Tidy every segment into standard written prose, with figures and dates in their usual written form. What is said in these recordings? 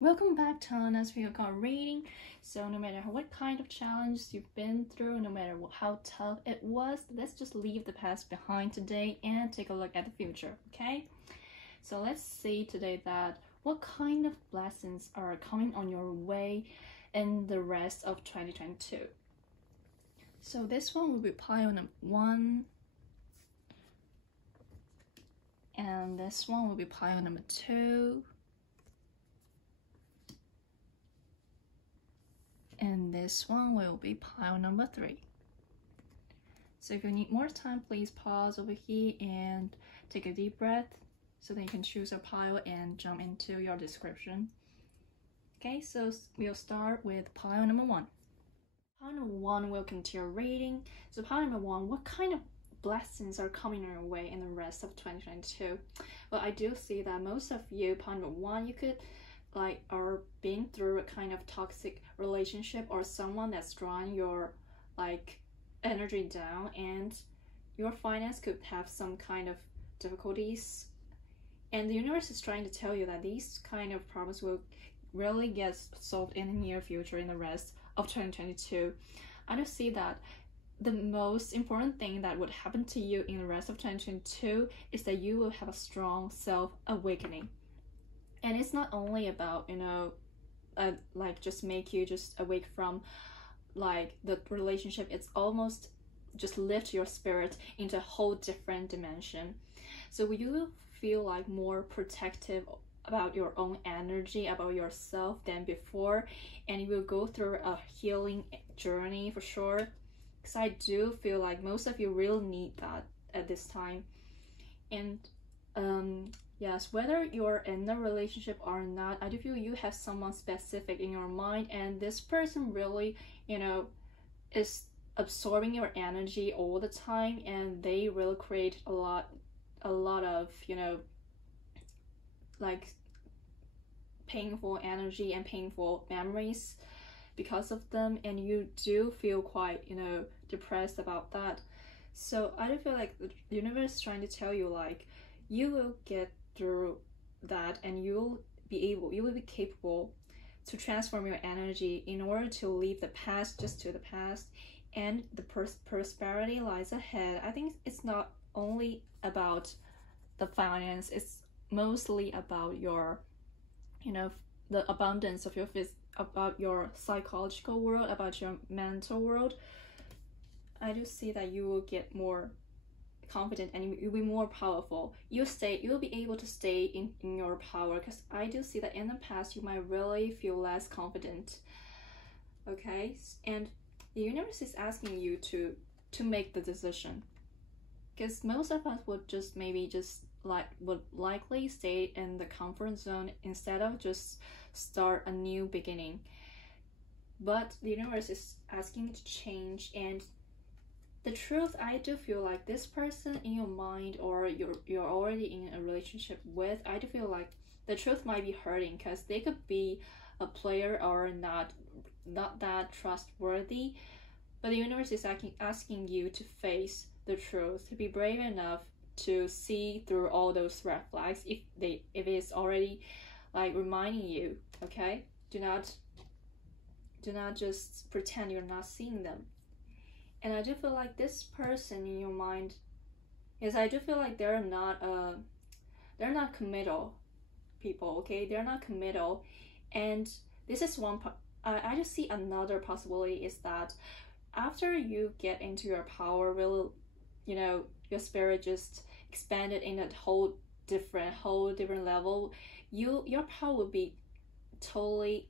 Welcome back to Halona's pickacard reading. So no matter what kind of challenge you've been through, no matter how tough it was, let's just leave the past behind today and take a look at the future, okay? So let's see today that what kind of blessings are coming on your way in the rest of 2022. So this one will be pile number 1. And this one will be pile number 2. And this one will be pile number 3. So if you need more time, please pause over here and take a deep breath so that you can choose a pile and jump into your description. Okay, so we'll start with pile number 1. Pile number 1 will continue reading. So pile number 1, what kind of blessings are coming your way in the rest of 2022? Well, I do see that most of you, pile number 1, you could are being through a kind of toxic relationship or someone that's drawing your energy down, and your finance could have some kind of difficulties, and the universe is trying to tell you that these kind of problems will really get solved in the near future in the rest of 2022. I do see that the most important thing that would happen to you in the rest of 2022 is that you will have a strong self-awakening. And it's not only about, just make you just awake from the relationship. It's almost just lift your spirit into a whole different dimension. So you will feel more protective about your own energy, about yourself than before. And you will go through a healing journey for sure. Because I do feel like most of you really need that at this time. And yes, whether you're in a relationship or not, I do feel you have someone specific in your mind, and this person really, is absorbing your energy all the time, and they really create a lot of, painful energy and painful memories because of them, and you do feel quite, depressed about that. So I do feel like the universe is trying to tell you you will get through that, and you will be capable to transform your energy in order to leave the past just to the past, and the prosperity lies ahead. I think it's not only about the finance, it's mostly about your the abundance of your about your psychological world, about your mental world. I do see that you will get more confident and you'll be more powerful. You'll be able to stay in your power, because I do see that in the past you might really feel less confident. Okay, and the universe is asking you to make the decision, because most of us would just would likely stay in the comfort zone instead of just start a new beginning. But the universe is asking you to change, and the truth, I do feel like this person in your mind, or you're already in a relationship with, I do feel like the truth might be hurting, because they could be a player or not that trustworthy. But the universe is asking you to face the truth, to be brave enough to see through all those red flags if it's already reminding you. Okay, do not just pretend you're not seeing them. And I do feel like this person in your mind, yes, I do feel like they're not committal people. Okay, they're not committal, and this is one. I just see another possibility is that after you get into your power, really, your spirit just expanded in a whole different level. Your power will be totally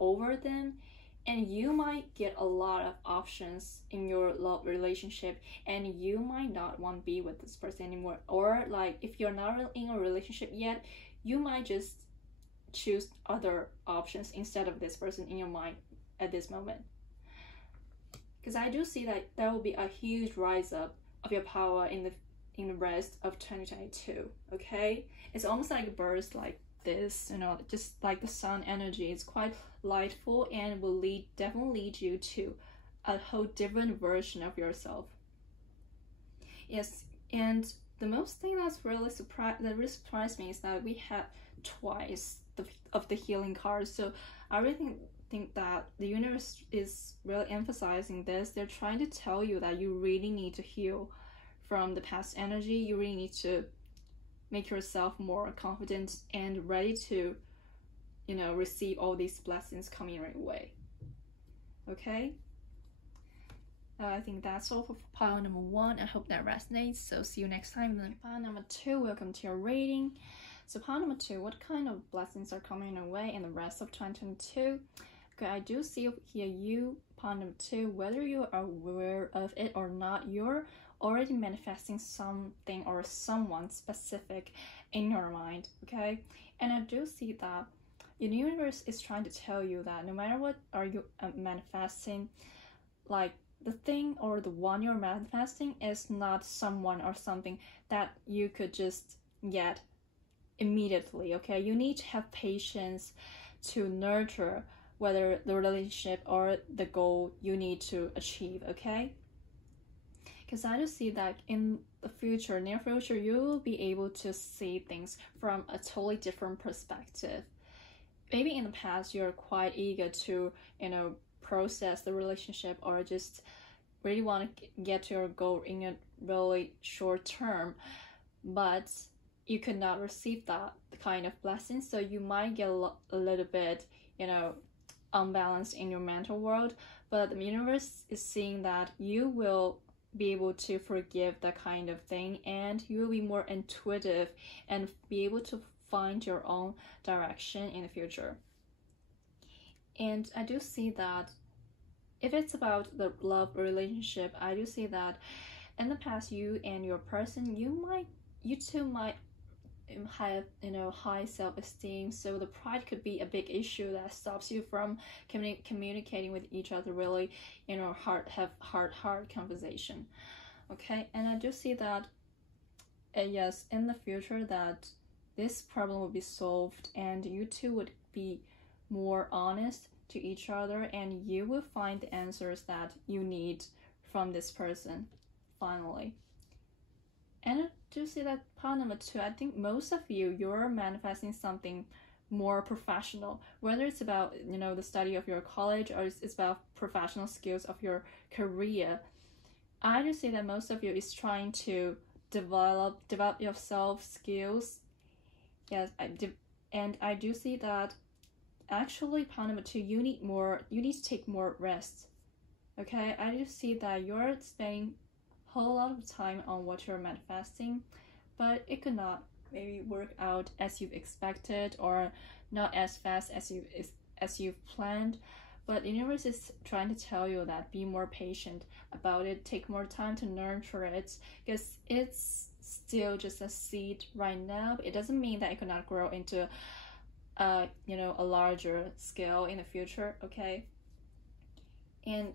over them. And you might get a lot of options in your love relationship, and you might not want to be with this person anymore. Or if you're not in a relationship yet, you might just choose other options instead of this person in your mind at this moment. Because I do see that there will be a huge rise up of your power in the rest of 2022. Okay, it's almost like a burst this, just like the sun energy. It's quite lightful and will definitely lead you to a whole different version of yourself. Yes, and the most thing that really surprised me is that we had twice the healing cards. So I really think that the universe is really emphasizing this. They're trying to tell you that you really need to heal from the past energy. You really need to make yourself more confident and ready to, you know, receive all these blessings coming your way. Okay, I think that's all for pile number 1. I hope that resonates. So see you next time. Then pile number 2, welcome to your reading. So pile number 2, what kind of blessings are coming your way in the rest of 2022? Okay, I do see here you, pile number 2, whether you are aware of it or not, you're already manifesting something or someone specific in your mind, okay? And I do see that the universe is trying to tell you that no matter what are you manifesting, like the thing or the one you're manifesting is not someone or something that you could just get immediately, okay? You need to have patience to nurture whether the relationship or the goal you need to achieve, okay? Because I just see that in the future, near future, you will be able to see things from a totally different perspective. Maybe in the past, you're quite eager to, you know, process the relationship or just really want to get to your goal in a really short term, but you could not receive that kind of blessing. So you might get a little bit, you know, unbalanced in your mental world, but the universe is seeing that you will be able to forgive that kind of thing, and you will be more intuitive and be able to find your own direction in the future. And I do see that if it's about the love relationship, I do see that in the past, you and your person, you two might have, you know, high self-esteem, so the pride could be a big issue that stops you from communicating with each other really, you know, have hard conversation, okay? And I do see that yes, in the future that this problem will be solved and you two would be more honest to each other, and you will find the answers that you need from this person finally. And I do see that part number 2, I think most of you're manifesting something more professional, whether it's about, you know, the study of your college or it's about professional skills of your career. I do see that most of you is trying to develop yourself skills. Yes, and I do see that actually part number 2, you need to take more rest, okay? I do see that you're spending a whole lot of time on what you're manifesting, but it could not maybe work out as you've expected or not as fast as you've planned. But the universe is trying to tell you that be more patient about it, take more time to nurture it, because it's still just a seed right now. It doesn't mean that it could not grow into you know, a larger scale in the future, okay? And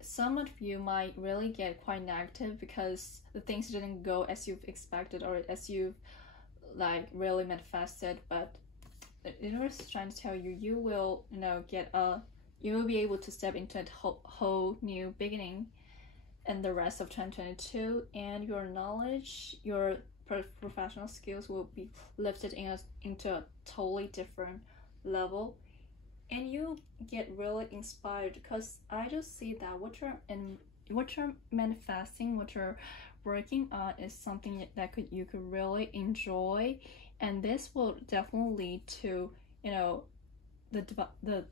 some of you might really get quite negative because the things didn't go as you've expected or as you've like really manifested, but the universe is trying to tell you you will, you know, you will be able to step into a whole new beginning in the rest of 2022, and your knowledge, your professional skills will be lifted into a totally different level, and you get really inspired because I just see that what you're manifesting, what you're working on is something that you could really enjoy, and this will definitely lead to, you know, the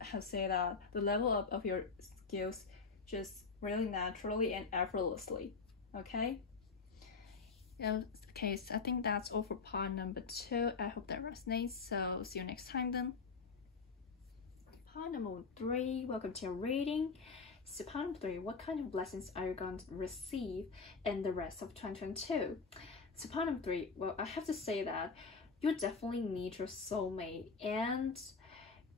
how to say that, the level up of your skills just really naturally and effortlessly, okay? Yeah, okay, so I think that's all for part number 2. I hope that resonates, so see you next time then. Part number 3, welcome to your reading. So part number 3, what kind of blessings are you going to receive in the rest of 2022? So part number 3, well, I have to say that you definitely meet your soulmate and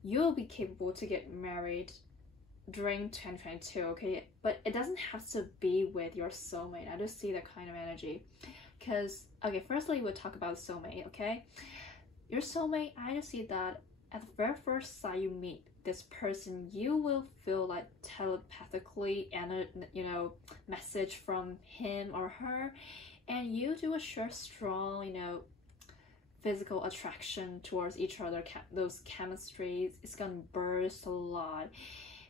you'll be capable to get married during 2022, okay? But it doesn't have to be with your soulmate. I just see that kind of energy. Because, okay, firstly, we'll talk about soulmate, okay? Your soulmate, I just see that at the very first sight you meet this person, you will feel like telepathically and you know, message from him or her, and you do a sure strong, you know, physical attraction towards each other, those chemistries, it's gonna burst a lot,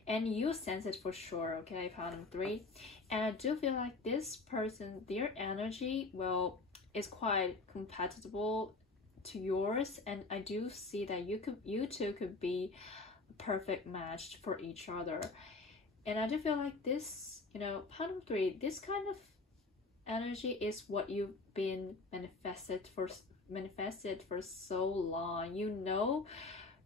and you sense it for sure. Okay, pile number 3. And I do feel like this person, their energy, well, is quite compatible to yours, and I do see that you two could be a perfect match for each other. And I do feel like this, you know, pile number 3, this kind of energy is what you've been manifested for so long. You know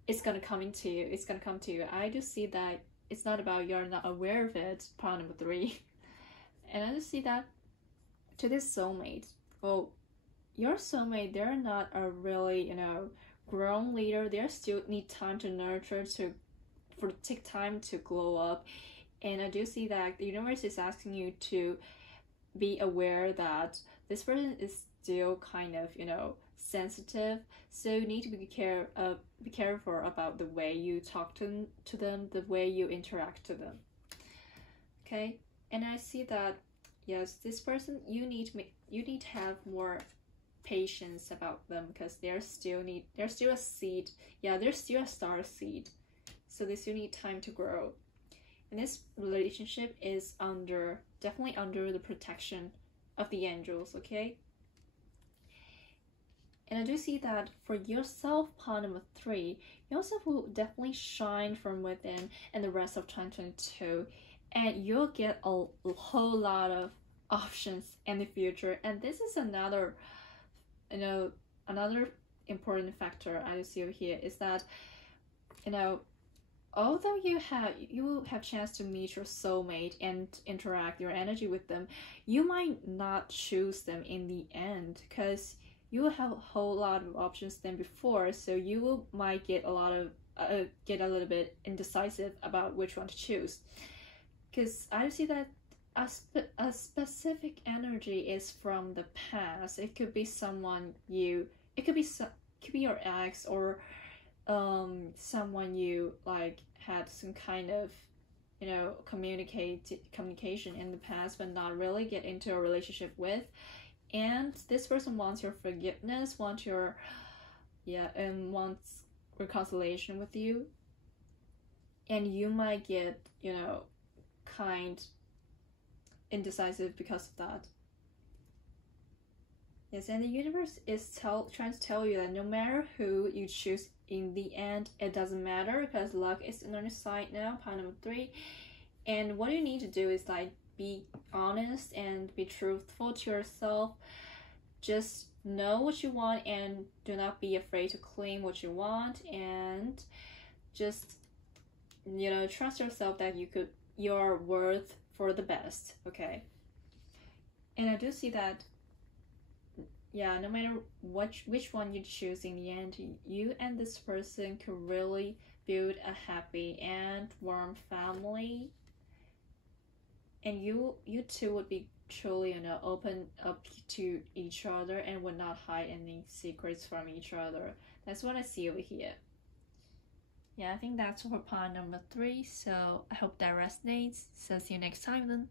it's gonna come into you, it's gonna come to you. I do see that it's not about you're not aware of it, part number 3. And I just see that to this soulmate, well, your soulmate, they're not a really, you know, grown leader. They still need time to nurture, take time to glow up. And I do see that the universe is asking you to be aware that this person is still kind of, you know, sensitive, so you need to be careful about the way you talk to them, the way you interact to them. Okay, and I see that yes, this person, you need to have more patience about them, because they're still a seed. Yeah, they're still a star seed, so they still need time to grow. And this relationship is definitely under the protection of the angels. Okay. And I do see that for yourself, pile number 3, yourself will definitely shine from within in the rest of 2022, and you'll get a whole lot of options in the future. And this is another, you know, another important factor I see over here is that, you know, although you have chance to meet your soulmate and interact your energy with them, you might not choose them in the end, because you will have a whole lot of options than before, so you might get a little bit indecisive about which one to choose. Because I see that a specific energy is from the past. It could be someone it could be your ex, or someone you like had some kind of, you know, communication in the past, but not really get into a relationship with. And this person wants your forgiveness, wants reconciliation with you, and you might get, you know, kind indecisive because of that. Yes, and the universe is trying to tell you that no matter who you choose in the end, it doesn't matter, because luck is on your side now, pile number 3. And what you need to do is like be honest and be truthful to yourself. Just know what you want and do not be afraid to claim what you want, and just, you know, trust yourself that you're worth for the best. Okay. And I do see that, yeah, no matter which one you choose in the end, you and this person could really build a happy and warm family. And you two would be truly, you know, open up to each other and would not hide any secrets from each other. That's what I see over here. Yeah, I think that's for part number 3. So I hope that resonates. So see you next time then.